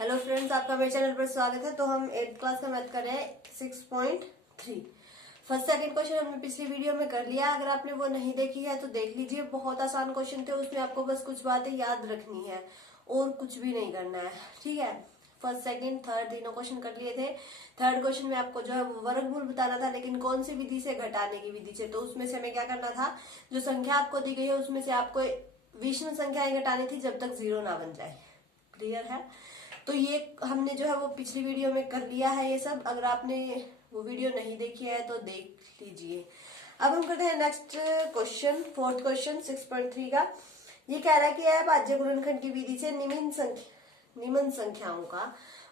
Hello friends, आपका मेरे channel पर स्वागत है। तो हम 8th क्लास का मैथ कर रहे हैं 6.3। फर्स्ट सेकंड क्वेश्चन हमने पिछली वीडियो में कर लिया। अगर आपने वो नहीं देखी है तो देख लीजिए। बहुत आसान क्वेश्चन थे, उसमें आपको बस कुछ बातें याद रखनी है और कुछ भी नहीं करना है, ठीक है। फर्स्ट सेकंड थर्ड तीनों क्वेश्चन कर लिए थे। थर्ड क्वेश्चन में आपको जो है वो वर्गमूल बताना था, लेकिन कौन सी विधि से, घटाने की विधि से। तो उसमें से हमें क्या करना था, जो संख्या आपको दी गई है उसमें से आपको विषम संख्याएं घटानी थी जब तक 0 ना बन जाए। क्लियर है। तो ये हमने जो है वो पिछली वीडियो में कर लिया है ये सब। अगर आपने वो वीडियो नहीं देखी है तो देख लीजिए। अब हम करते हैं नेक्स्ट क्वेश्चन, फोर्थ क्वेश्चन 6.3 का। ये कह रहा है कि अभाज्य गुणनखंड की विधि से निम्न संख्याओं का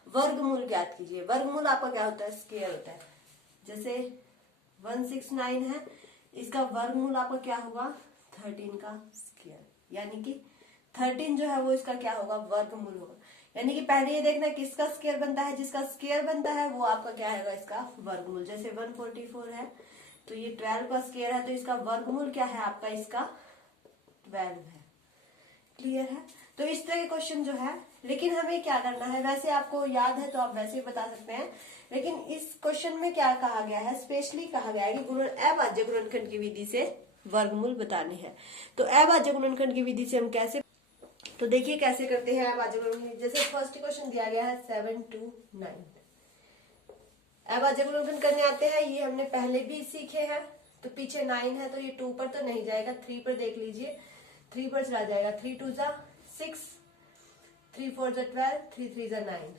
वर्गमूल ज्ञात कीजिए। वर्गमूल आपका क्या होता है, स्क्वायर होता है। जैसे 169 है, इसका वर्गमूल आपका क्या होगा, 13 का स्क्वायर, यानी कि 13 जो है वो इसका क्या होगा, वर्गमूल होगा। यानी कि पहले ये देखना किसका स्क्वायर बनता है, जिसका स्क्वायर बनता है वो आपका क्या है, इसका वर्गमूल। जैसे 144 है तो ये 12 का स्क्वायर है, तो इसका वर्गमूल क्या है आपका, इसका 12 है। क्लियर है। तो इस तरह के क्वेश्चन जो है, लेकिन हमें क्या करना है, वैसे आपको याद है तो आप वैसे ही बता सकते हैं, लेकिन इस क्वेश्चन में क्या कहा गया है, स्पेशली कहा गया है कि अभाज्य गुणनखंड की विधि से वर्गमूल बताने हैं। तो अभाज्य गुणनखंड की विधि से हम कैसे, तो देखिए कैसे करते हैं अभाज्य गुणनखंड। जैसे फर्स्ट क्वेश्चन दिया गया है 7 to 9। अभाज्य गुणनखंड करने आते हैं, ये हमने पहले भी सीखे हैं। तो पीछे 9 है तो ये 2 पर तो नहीं जाएगा, 3 पर देख लीजिए, 3 पर चला जाएगा। 3 2 जा 6, 3 4 जा 12, 3 3 जा 9,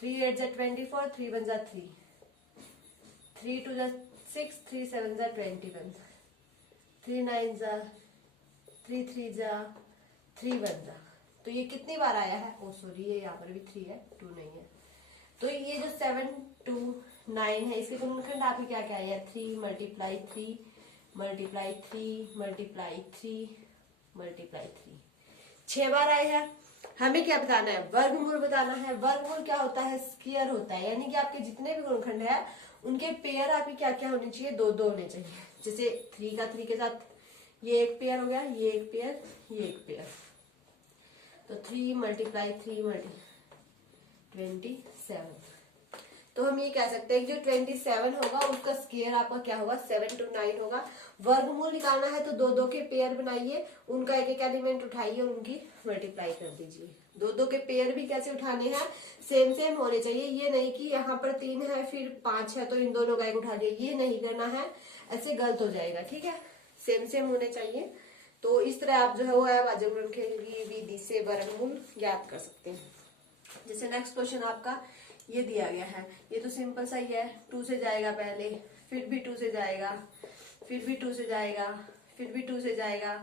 3 8 जा 24, 3 1 जा 3, 3 2 जा 6, 3 7 जा 21, 3 9 जा 3 3 जा 3 1 जा। तो ये कितनी बार आया है, ओ सॉरी ये यहाँ पर भी 3 है, 2 नहीं है। तो ये जो 7 2 9 है, इसके गुणनखंड आपके क्या क्या आया, 3 मल्टीप्लाई 3 मल्टीप्लाई 3 मल्टीप्लाई 3 मल्टीप्लाई 3, 6 बार आए हैं। हमें क्या बताना है, वर्गमूल बताना है। वर्गमूल क्या होता है, स्क्वायर होता है। यानी कि आपके जितने भी गुणनखंड है उनके पेयर आपके क्या क्या होने चाहिए, 2 2 होने चाहिए। जैसे 3 का 3 के साथ ये एक पेयर हो गया, ये एक पेयर, ये एक पेयर। तो 3 मल्टीप्लाई 3 27। तो हम ये कह सकते हैं कि जो 27 होगा उसका स्क्वायर आपका क्या होगा, 7 to 9 होगा। वर्गमूल निकालना है तो 2 2 के पेयर बनाइए, उनका एक एक एलिमेंट उठाइए और उनकी मल्टीप्लाई कर दीजिए। 2 2 के पेयर भी कैसे उठाने हैं, सेम सेम होने चाहिए। ये नहीं कि यहाँ पर 3 है फिर 5 है तो इन दोनों का एक उठा लिया, ये नहीं करना है, ऐसे गलत हो जाएगा, ठीक है। सेम सेम होने चाहिए। तो इस तरह आप जो है वो अभाज्य गुणनखंड की विधि से वर्गमूल ज्ञात कर सकते हैं। जैसे नेक्स्ट क्वेश्चन आपका ये दिया गया है, ये तो सिंपल सा ही है। 2 से जाएगा पहले, फिर भी 2 से जाएगा, फिर भी 2 से जाएगा, फिर भी 2 से जाएगा।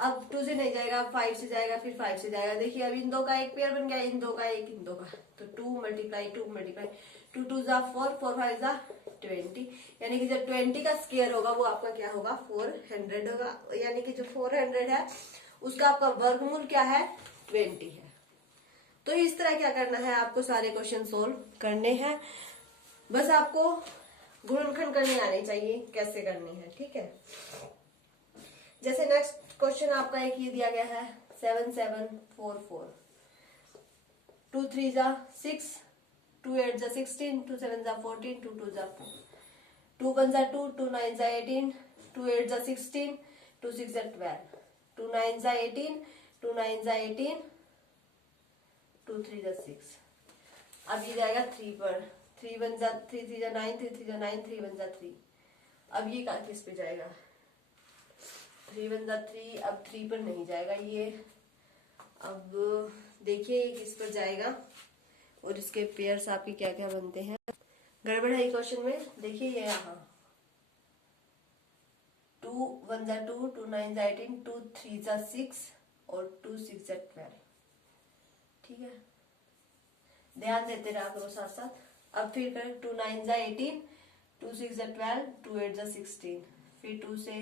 अब 2 से नहीं जाएगा, 5 से जाएगा, फिर 5 से जाएगा। देखिए अब इन दो का एक पेयर बन गया, इन दो का एक, इन दो का। तो 2 मल्टीप्लाई 2 मल्टीप्लाई 2 2 जा 4, 4 5 जा 20। यानी कि जब 20 का स्क्वायर होगा वो आपका क्या होगा, 400 होगा। यानी कि जो 400 है उसका आपका वर्गमूल क्या है, 20 है। तो इस तरह क्या करना है, आपको सारे क्वेश्चन सोल्व करने हैं। बस आपको गुणनखंड करने आने चाहिए, कैसे करने हैं, ठीक है। जैसे नेक्स्ट क्वेश्चन आपका एक ये दिया गया है 7 7 4 4। 2 3 जा 6, 2 8 जा 16, 2 7 जा 14, 2 2 जा 4, 2 1 जा 2, 2 9 जा 18, 2 8 जा 16, 2 6 जा 12, 2 9 जा 18, 2 9 जा 18, 2 3 जा 6। अब ये जाएगा 3 पर, 3 1 जा 3 3 जा 9, 3 3 जा 9, 3 1 जा 3। अब ये किस पे जाएगा, 3 1 जा 3, अब 3 पर नहीं जाएगा ये। अब देखिए ये किस पर जाएगा और इसके पेयर्स आपके क्या क्या बनते हैं। गड़बड़ है क्वेश्चन में, देखिए ये यहाँ 2 1 जा 2, 2 9 जा 18, 2 3 जा 6 और 2 6 जा 12, ठीक है। ध्यान देते रहा करो साथ साथ। अब फिर करें 2 9 जा 18, 2 6 जा 12, 2 8 जा 16, फिर 2 से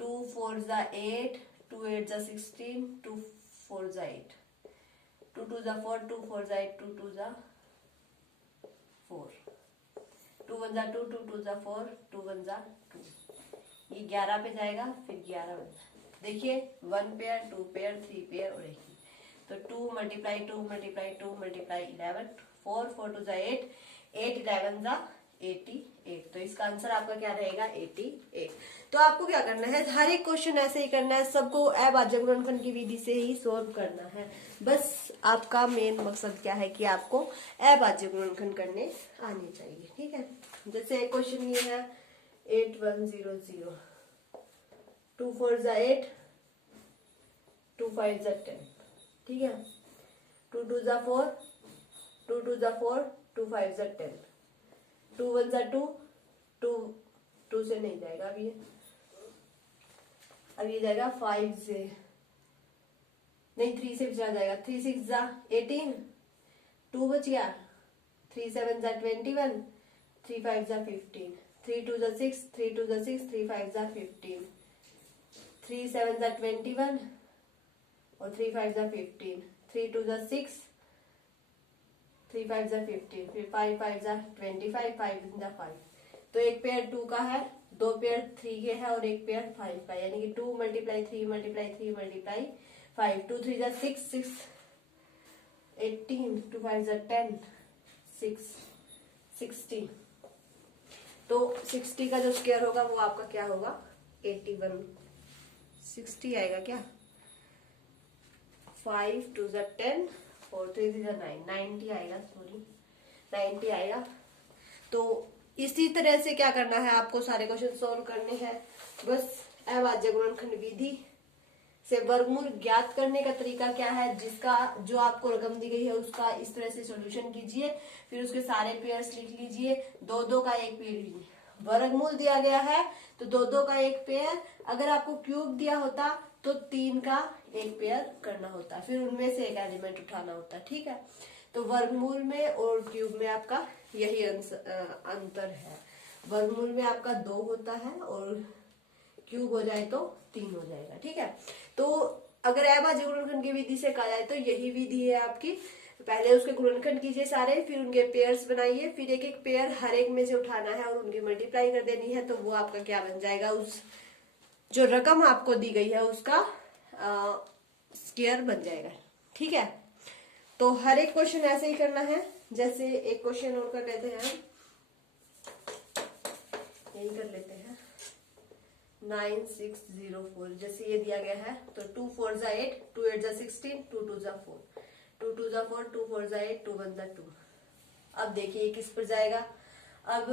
2 4 जा 8, 2 8 जा 16, 2 4 जा 8, 2 2 जा 4, 2 4 जा 8, 2 2 जा 4, 2 1 जा 2, 2 2 जा 4, 2 1 जा 2। ये 11 पे जाएगा, फिर 11 बन। देखिए 1 पेयर, 2 पेयर, 3 पेयर और 1। तो 2 मल्टीप्लाई 2 मल्टीप्लाई 2 मल्टीप्लाई 11, 4 4 टू जा 8, 8 11 जा 88। तो इसका आंसर आपका क्या रहेगा 88। तो आपको क्या करना है, हर एक क्वेश्चन ऐसे ही करना है, सबको अभाज्य गुणनखंड की विधि से ही सोल्व करना है। बस आपका मेन मकसद क्या है कि आपको अभाज्य गुणनखंड करने आने चाहिए, ठीक है। जैसे एक क्वेश्चन ये है 8100, 2 4 जा 8, 2 5 जा 10, ठीक है। 2 2 जा 4, 2 2 जा 4, 2 5 जा 10, 2 1 जा 2, 2 से नहीं जाएगा अब ये जाएगा 5 से, नहीं 3 से भी चला जाएगा, 3 6 जा 18, 2 बच गया, 3 7 जा 21, 3 5 जा 15, 3 2 जा 6, 3 2 जा 6, 3 5 जा 15, 3 7 जा 21 और 3 5 जा 15, 3 2 जा 6, 3 5 जा 15, फिर 5 5 जा 25, 5 जा 5। तो एक पेयर 2 का है, 2 पेयर 3 के है और एक पेयर 5 का, यानी कि 2 मल्टीप्लाई 3 मल्टीप्लाई 3 मल्टीप्लाई 5, 2 3 जा 6, 6 18, 2 5 जा 10, 6 60। तो 60 का जो स्क्वायर होगा वो आपका क्या होगा 81, 60 आएगा क्या, 5 2 जा 10 और 3 जा 9, 90 आएगा, सॉरी 90 आएगा। तो इसी तरह से क्या करना है, आपको सारे क्वेश्चन सॉल्व करने हैं। बस अभाज्य गुणनखंड विधि से वर्गमूल ज्ञात करने का तरीका क्या है, जिसका जो आपको रकम दी गई है उसका इस तरह से सॉल्यूशन कीजिए, फिर उसके सारे पेयर्स लिख लीजिए, 2 2 का एक पेयर, वर्गमूल दिया गया है तो 2 2 का एक पेयर, अगर आपको क्यूब दिया होता तो 3 का एक पेयर करना होता, फिर उनमें से एक एलिमेंट उठाना होता, ठीक है। तो वर्गमूल में और क्यूब में आपका यही अंतर है, वर्गमूल में आपका 2 होता है और क्यूब हो जाए तो 3 हो जाएगा, ठीक है। तो अगर अभाज्य गुणनखंड की विधि से कहा जाए तो यही विधि है आपकी, पहले उसके गुणनखंड कीजिए सारे, फिर उनके पेयर्स बनाइए, फिर एक एक पेयर हर एक में से उठाना है और उनकी मल्टीप्लाई कर देनी है, तो वो आपका क्या बन जाएगा, उस जो रकम आपको दी गई है उसका स्क्वायर बन जाएगा, ठीक है। तो हर एक क्वेश्चन ऐसे ही करना है। जैसे एक क्वेश्चन और कर लेते हैं, यही कर लेते हैं 9604। जैसे ये दिया गया है तो 2 4 जा 8, 2 8 जा 16, 2 2 जा 4, 2 2 जा 4, 2 4 जा 8, 2 1 जा 2। अब देखिए किस पर जाएगा, अब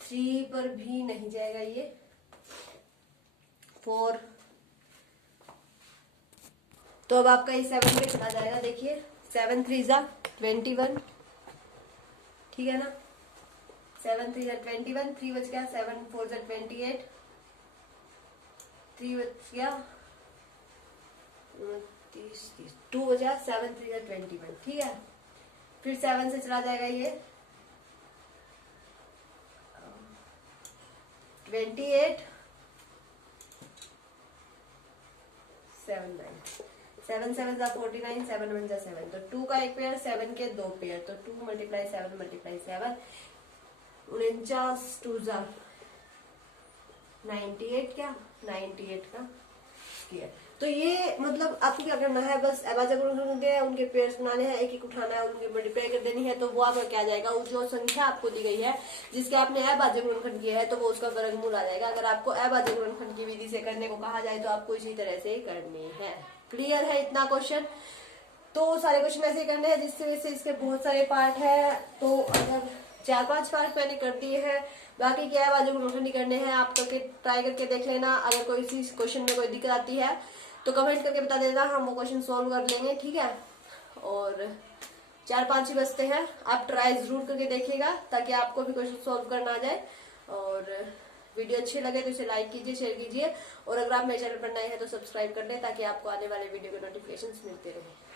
3 पर भी नहीं जाएगा, ये 4, तो अब आपका ये 7 पे चला जाएगा। देखिए 7 3 जा 21, ठीक है ना, 7 3 जा 21, 3 बच गया, 7 4 जा 28, 3 बच गया 30, 2 बचा, 7 3 जा 21, ठीक है। फिर 7 से चला जाएगा ये 28, 7 9, 7 7 जा 49, 7 1 जा 7, तो 2 का एक पेयर, 7 के 2 पेयर, तो 2 मल्टीप्लाई 7 मल्टीप्लाई 7, 49 2 जा 98, क्या 98 का स्क्वायर। तो ये मतलब आपको क्या करना है, बस अभाज्य गुणनखंड है, उनके पेयर्स बनाने हैं, एक एक उठाना है और उनकी मल्टीप्लाई कर देनी है, तो वो आपका क्या जाएगा, जो संख्या आपको दी गई है जिसके आपने अभाज्य गुणनखंड किया है तो वो उसका वर्गमूल आ जाएगा। अगर आपको अभाज्य गुणनखंड की विधि से करने को कहा जाए तो आपको इसी तरह से करनी है। क्लियर है इतना क्वेश्चन? तो सारे क्वेश्चन ऐसे करने हैं, जिससे वजह से इसके बहुत सारे पार्ट है, तो अगर 4-5 पार्ट मैंने कर दिए हैं, बाकी क्या है अभाज्य गुणनखंड करने हैं, आप करके ट्राई करके देख लेना। अगर कोई इसी क्वेश्चन में कोई दिक्कत आती है तो कमेंट करके बता देना, हम वो क्वेश्चन सॉल्व कर लेंगे, ठीक है। और 4-5 ही बचते हैं, आप ट्राई जरूर करके देखिएगा ताकि आपको भी क्वेश्चन सॉल्व करना आ जाए। और वीडियो अच्छी लगे तो इसे लाइक कीजिए, शेयर कीजिए, और अगर आप मेरे चैनल पर नए हैं तो सब्सक्राइब कर लें ताकि आपको आने वाले वीडियो के नोटिफिकेशंस मिलते रहे।